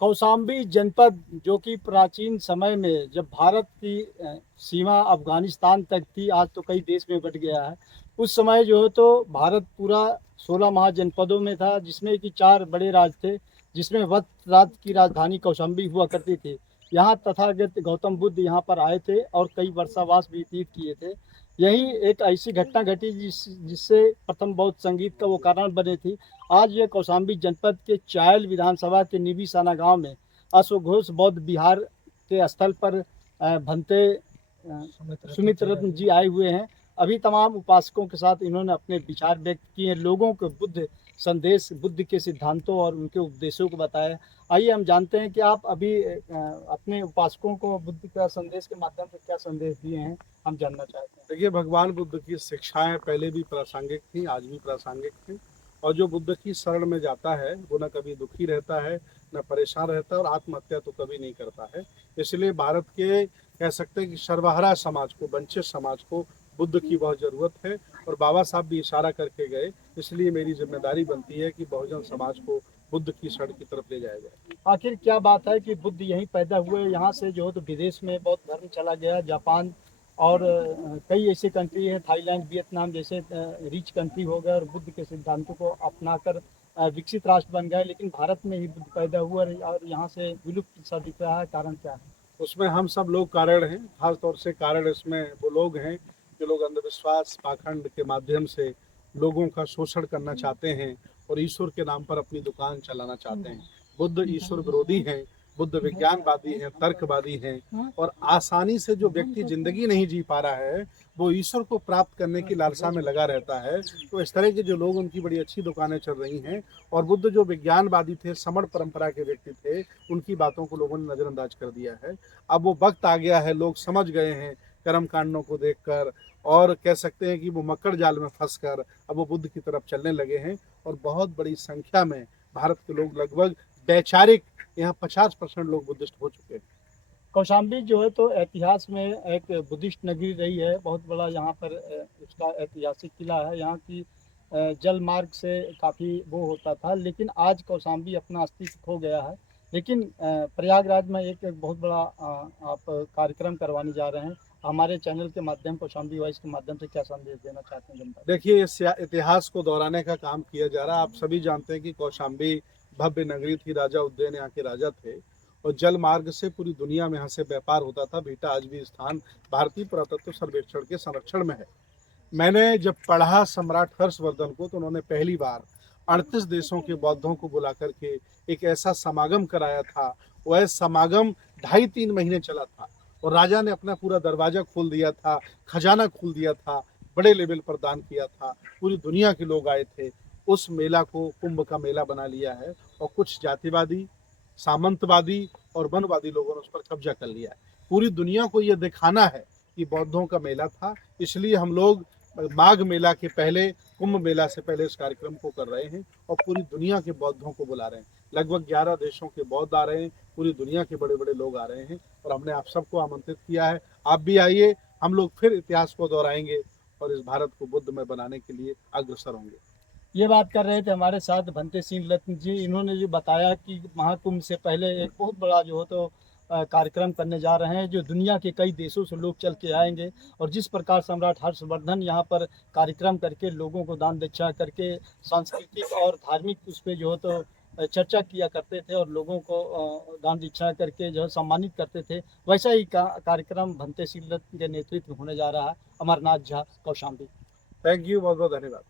कौशाम्बी जनपद जो कि प्राचीन समय में जब भारत की सीमा अफ़गानिस्तान तक थी, आज तो कई देश में बँट गया है। उस समय जो है तो भारत पूरा 16 महाजनपदों में था, जिसमें कि 4 बड़े राज्य थे, जिसमें वक्त राज्य की राजधानी कौशाम्बी हुआ करती थी। यहाँ तथागत गौतम बुद्ध यहाँ पर आए थे और कई वर्षावास व्यतीत किए थे। यही एक ऐसी घटना घटी जिससे प्रथम बौद्ध संगीत का वो कारण बने थी। आज ये कौशाम्बी जनपद के चायल विधानसभा के निबिसाना गांव में अश्वघोष बौद्ध विहार के स्थल पर भंते सुमित रत्न जी आए हुए हैं। अभी तमाम उपासकों के साथ इन्होंने अपने विचार व्यक्त किए, लोगों को बुद्ध संदेश, बुद्ध के सिद्धांतों और उनके उपदेशों को बताया। आइए हम जानते हैं कि आप अभी अपने उपासकों को बुद्ध का संदेश के माध्यम से क्या संदेश दिए हैं, हम जानना चाहते हैं। देखिए, भगवान बुद्ध की शिक्षाएं पहले भी प्रासंगिक थी, आज भी प्रासंगिक थी। और जो बुद्ध की शरण में जाता है वो न कभी दुखी रहता है, न परेशान रहता है, और आत्महत्या तो कभी नहीं करता है। इसलिए भारत के कह सकते हैं कि सर्वहारा समाज को, वंचित समाज को बुद्ध की बहुत ज़रूरत है। और बाबा साहब भी इशारा करके गए, इसलिए मेरी जिम्मेदारी बनती है कि बहुजन समाज को बुद्ध की शरण की तरफ ले जाया जाए। आखिर क्या बात है कि बुद्ध यहीं पैदा हुए, यहाँ से जो है तो विदेश में बौद्ध धर्म चला गया, जापान और कई ऐसे कंट्री है, थाईलैंड, वियतनाम जैसे रिच कंट्री हो गए और बुद्ध के सिद्धांतों को अपनाकर विकसित राष्ट्र बन गए, लेकिन भारत में ही बुद्ध पैदा हुआ और यहाँ से विलुप्त सा दिख रहा है। कारण क्या है? उसमें हम सब लोग कारण हैं। खास तौर से कारण इसमें वो लोग हैं जो लोग अंधविश्वास, पाखंड के माध्यम से लोगों का शोषण करना चाहते हैं और ईश्वर के नाम पर अपनी दुकान चलाना चाहते हैं। बुद्ध ईश्वर विरोधी हैं, बुद्ध विज्ञानवादी हैं, तर्कवादी हैं। और आसानी से जो व्यक्ति जिंदगी नहीं जी पा रहा है, वो ईश्वर को प्राप्त करने की लालसा में लगा रहता है। तो इस तरह के जो लोग, उनकी बड़ी अच्छी दुकानें चल रही हैं। और बुद्ध जो विज्ञानवादी थे, समण परंपरा के व्यक्ति थे, उनकी बातों को लोगों ने नज़रअंदाज कर दिया है। अब वो वक्त आ गया है, लोग समझ गए हैं कर्म कांडों को देखकर, और कह सकते हैं कि वो मक्कड़ जाल में फंसकर अब वो बुद्ध की तरफ चलने लगे हैं। और बहुत बड़ी संख्या में भारत के लोग, लगभग वैचारिक यहाँ 50% लोग बुद्धिस्ट हो चुके हैं। कौशाम्बी जो है तो इतिहास में एक बुद्धिस्ट नगरी रही है, बहुत बड़ा यहाँ पर उसका ऐतिहासिक किला है। यहाँ की जल मार्ग से काफ़ी वो होता था, लेकिन आज कौशाम्बी अपना अस्तित्व खो गया है। लेकिन प्रयागराज में एक बहुत बड़ा आप कार्यक्रम करवाने जा रहे हैं। हमारे चैनल के माध्यम, कौशाम्बी वॉइस के माध्यम से क्या संदेश देना चाहते हैं जनता को? देखिए, इस इतिहास को दोहराने का काम किया जा रहा है। आप सभी जानते हैं कि कौशाम्बी भव्य नगरी थी, राजा उदयन यहाँ के राजा थे। और जल मार्ग से पूरी दुनिया में यहाँ से व्यापार होता था। बेटा आज भी स्थान भारतीय पुरातत्व सर्वेक्षण के संरक्षण में है। मैंने जब पढ़ा सम्राट हर्षवर्धन को, तो उन्होंने पहली बार 38 देशों के बौद्धों को बुला करके एक ऐसा समागम कराया था। वह समागम 2.5-3 महीने चला था। और राजा ने अपना पूरा दरवाजा खोल दिया था, खजाना खोल दिया था, बड़े लेवल पर दान किया था। पूरी दुनिया के लोग आए थे। उस मेला को कुंभ का मेला बना लिया है। और कुछ जातिवादी, सामंतवादी और वनवादी लोगों ने उस पर कब्जा कर लिया है। पूरी दुनिया को यह दिखाना है कि बौद्धों का मेला था। इसलिए हम लोग माघ मेला के पहले, कुंभ मेला से पहले इस कार्यक्रम को कर रहे हैं और पूरी दुनिया के बौद्धों को बुला रहे हैं। लगभग 11 देशों के बौद्ध आ रहे हैं, पूरी दुनिया के बड़े बड़े लोग आ रहे हैं। और हमने आप सबको आमंत्रित किया है, आप भी आइए। हम लोग फिर इतिहास को दोहराएंगे और इस भारत को बुद्धमय बनाने के लिए अग्रसर होंगे। ये बात कर रहे थे हमारे साथ भंते सिंह रत्न जी। इन्होंने जो बताया कि महाकुंभ से पहले एक बहुत बड़ा जो हो तो कार्यक्रम करने जा रहे हैं, जो दुनिया के कई देशों से लोग चल के आएंगे। और जिस प्रकार सम्राट हर्षवर्धन यहाँ पर कार्यक्रम करके लोगों को दान दक्षिणा करके सांस्कृतिक और धार्मिक उस पर जो हो तो चर्चा किया करते थे और लोगों को दान दक्षिणा करके जो है सम्मानित करते थे, वैसा ही कार्यक्रम भंते सिंह रत्न के नेतृत्व में होने जा रहा है। अमरनाथ झा, कौशाम्बी। थैंक यू, बहुत बहुत धन्यवाद।